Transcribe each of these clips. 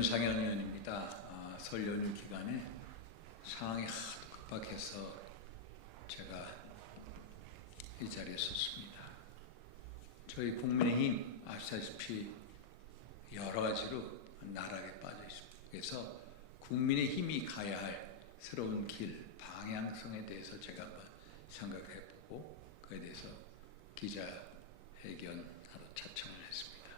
윤상현 의원입니다. 설 연휴 기간에 상황이 하도 급박해서 제가 이 자리에 섰습니다. 저희 국민의힘 아시다시피 여러 가지로 나락에 빠져 있습니다. 그래서 국민의힘이 가야 할 새로운 길, 방향성에 대해서 제가 한번 생각해보고 그에 대해서 기자회견하러 자청을 했습니다.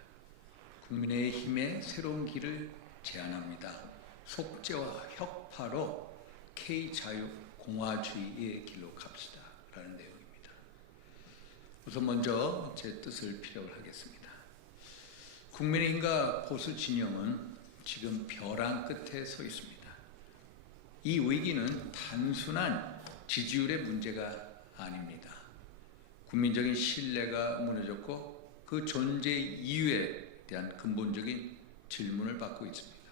국민의힘의 새로운 길을 제안합니다. 속죄와 혁파로 K자유공화주의의 길로 갑시다 라는 내용입니다. 우선 먼저 제 뜻을 피력을 하겠습니다. 국민의힘과 보수 진영은 지금 벼랑 끝에 서 있습니다. 이 위기는 단순한 지지율의 문제가 아닙니다. 국민적인 신뢰가 무너졌고 그 존재 이유에 대한 근본적인 질문을 받고 있습니다.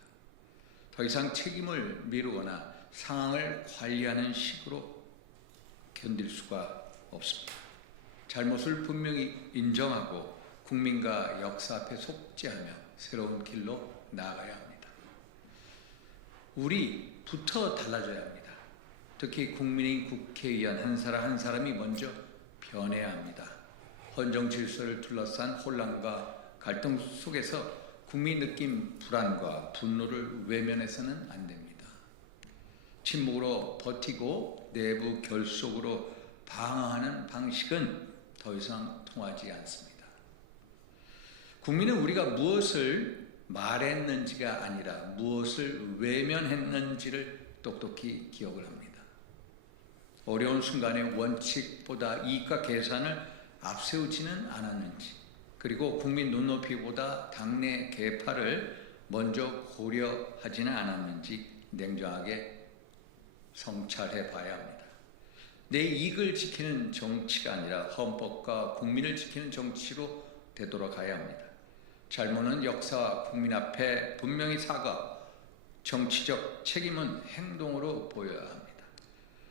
더 이상 책임을 미루거나 상황을 관리하는 식으로 견딜 수가 없습니다. 잘못을 분명히 인정하고 국민과 역사 앞에 속죄하며 새로운 길로 나아가야 합니다. 우리부터 달라져야 합니다. 특히 국민의 국회의원 한 사람 한 사람이 먼저 변해야 합니다. 헌정 질서를 둘러싼 혼란과 갈등 속에서 국민이 느낀 불안과 분노를 외면해서는 안 됩니다. 침묵으로 버티고 내부 결속으로 방어하는 방식은 더 이상 통하지 않습니다. 국민은 우리가 무엇을 말했는지가 아니라 무엇을 외면했는지를 똑똑히 기억을 합니다. 어려운 순간에 원칙보다 이익과 계산을 앞세우지는 않았는지, 그리고 국민 눈높이보다 당내 계파를 먼저 고려하지는 않았는지 냉정하게 성찰해 봐야 합니다. 내 이익을 지키는 정치가 아니라 헌법과 국민을 지키는 정치로 되돌아가야 합니다. 잘못은 역사와 국민 앞에 분명히 사과, 정치적 책임은 행동으로 보여야 합니다.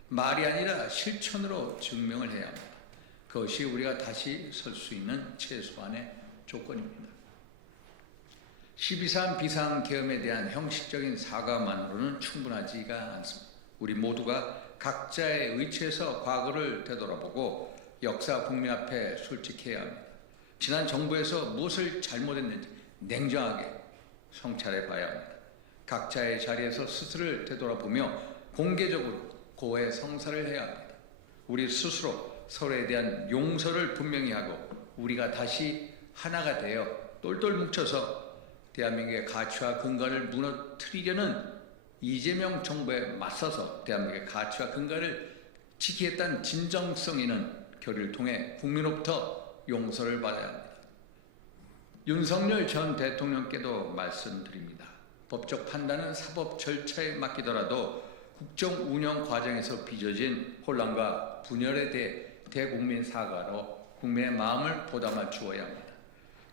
말이 아니라 실천으로 증명을 해야 합니다. 그것이 우리가 다시 설 수 있는 최소한의 조건입니다. 12.3 비상계엄에 대한 형식적인 사과만으로는 충분하지가 않습니다. 우리 모두가 각자의 위치에서 과거를 되돌아보고 역사 국민 앞에 솔직해야 합니다. 지난 정부에서 무엇을 잘못했는지 냉정하게 성찰해 봐야 합니다. 각자의 자리에서 스스로를 되돌아보며 공개적으로 고해 성사를 해야 합니다. 우리 스스로 서로에 대한 용서를 분명히 하고 우리가 다시 하나가 되어 똘똘 뭉쳐서 대한민국의 가치와 근간을 무너뜨리려는 이재명 정부에 맞서서 대한민국의 가치와 근간을 지키겠다는 진정성 있는 결의를 통해 국민으로부터 용서를 받아야 합니다. 윤석열 전 대통령께도 말씀드립니다. 법적 판단은 사법 절차에 맡기더라도 국정 운영 과정에서 빚어진 혼란과 분열에 대해 대국민 사과로 국민의 마음을 보담아 주어야 합니다.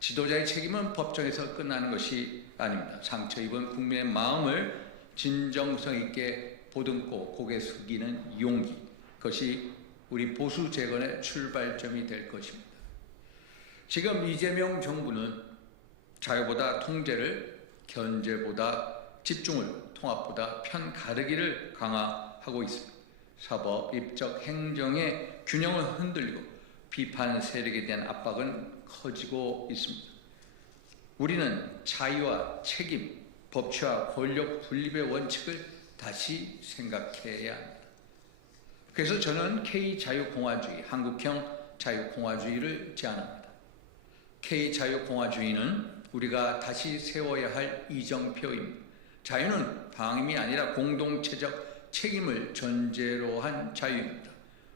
지도자의 책임은 법정에서 끝나는 것이 아닙니다. 상처 입은 국민의 마음을 진정성 있게 보듬고 고개 숙이는 용기, 그것이 우리 보수 재건의 출발점이 될 것입니다. 지금 이재명 정부는 자유보다 통제를, 견제보다 집중을, 통합보다 편가르기를 강화하고 있습니다. 사법, 입적, 행정의 균형을 흔들리고 비판 세력에 대한 압박은 커지고 있습니다. 우리는 자유와 책임, 법치와 권력 분립의 원칙을 다시 생각해야 합니다. 그래서 저는 K자유공화주의, 한국형 자유공화주의를 제안합니다. K자유공화주의는 우리가 다시 세워야 할 이정표입니다. 자유는 방임이 아니라 공동체적 책임을 전제로 한 자유입니다.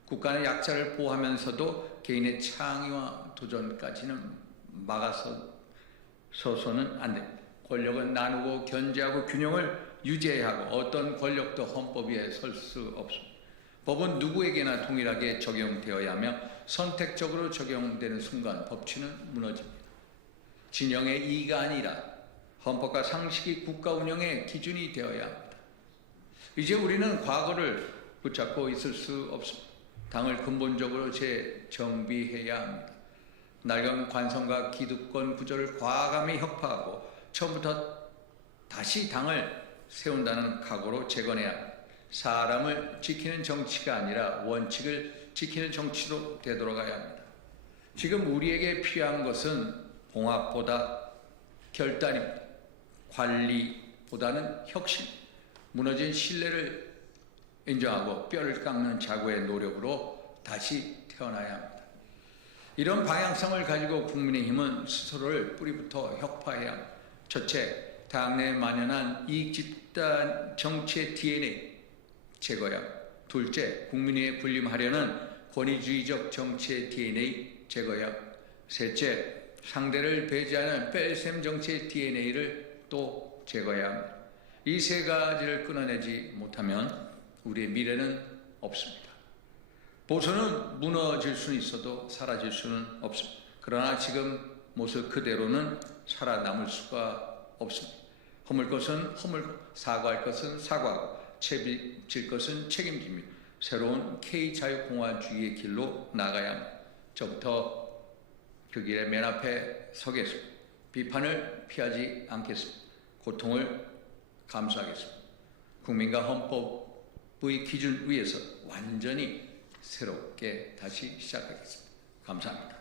국가는 약자를 보호하면서도 개인의 창의와 도전까지는 막아서서는 안 됩니다. 권력은 나누고 견제하고 균형을 유지해야 하고 어떤 권력도 헌법 위에 설 수 없습니다. 법은 누구에게나 동일하게 적용되어야 하며 선택적으로 적용되는 순간 법치는 무너집니다. 진영의 이의가 아니라 헌법과 상식이 국가 운영의 기준이 되어야 합니다. 이제 우리는 과거를 붙잡고 있을 수 없습니다. 당을 근본적으로 재정비해야 합니다. 낡은 관성과 기득권 구조를 과감히 혁파하고 처음부터 다시 당을 세운다는 각오로 재건해야 합니다. 사람을 지키는 정치가 아니라 원칙을 지키는 정치로 되돌아가야 합니다. 지금 우리에게 필요한 것은 봉합보다 결단입니다. 관리보다는 혁신, 무너진 신뢰를 인정하고 뼈를 깎는 자구의 노력으로 다시 태어나야 합니다. 이런 방향성을 가지고 국민의힘은 스스로를 뿌리부터 혁파해야 합니다. 첫째, 당내에 만연한 이익 집단 정치의 DNA 제거해야 합니다. 둘째, 국민에 군림하려는 권위주의적 정치의 DNA 제거해야 합니다. 셋째, 상대를 배제하는 뺄셈 정치의 DNA를 또 제거해야 합니다. 이 세 가지를 끊어내지 못하면 우리의 미래는 없습니다. 보수는 무너질 수는 있어도 사라질 수는 없습니다. 그러나 지금 모습 그대로는 살아남을 수가 없습니다. 허물 것은 허물고, 사과할 것은 사과하고, 책임질 것은 책임집니다. 새로운 K자유공화주의의 길로 나가야 합니다. 저부터 그 길의 맨 앞에 서겠습니다. 비판을 피하지 않겠습니다. 고통을 감수하겠습니다. 국민과 헌법의 기준 위에서 완전히 새롭게 다시 시작하겠습니다. 감사합니다.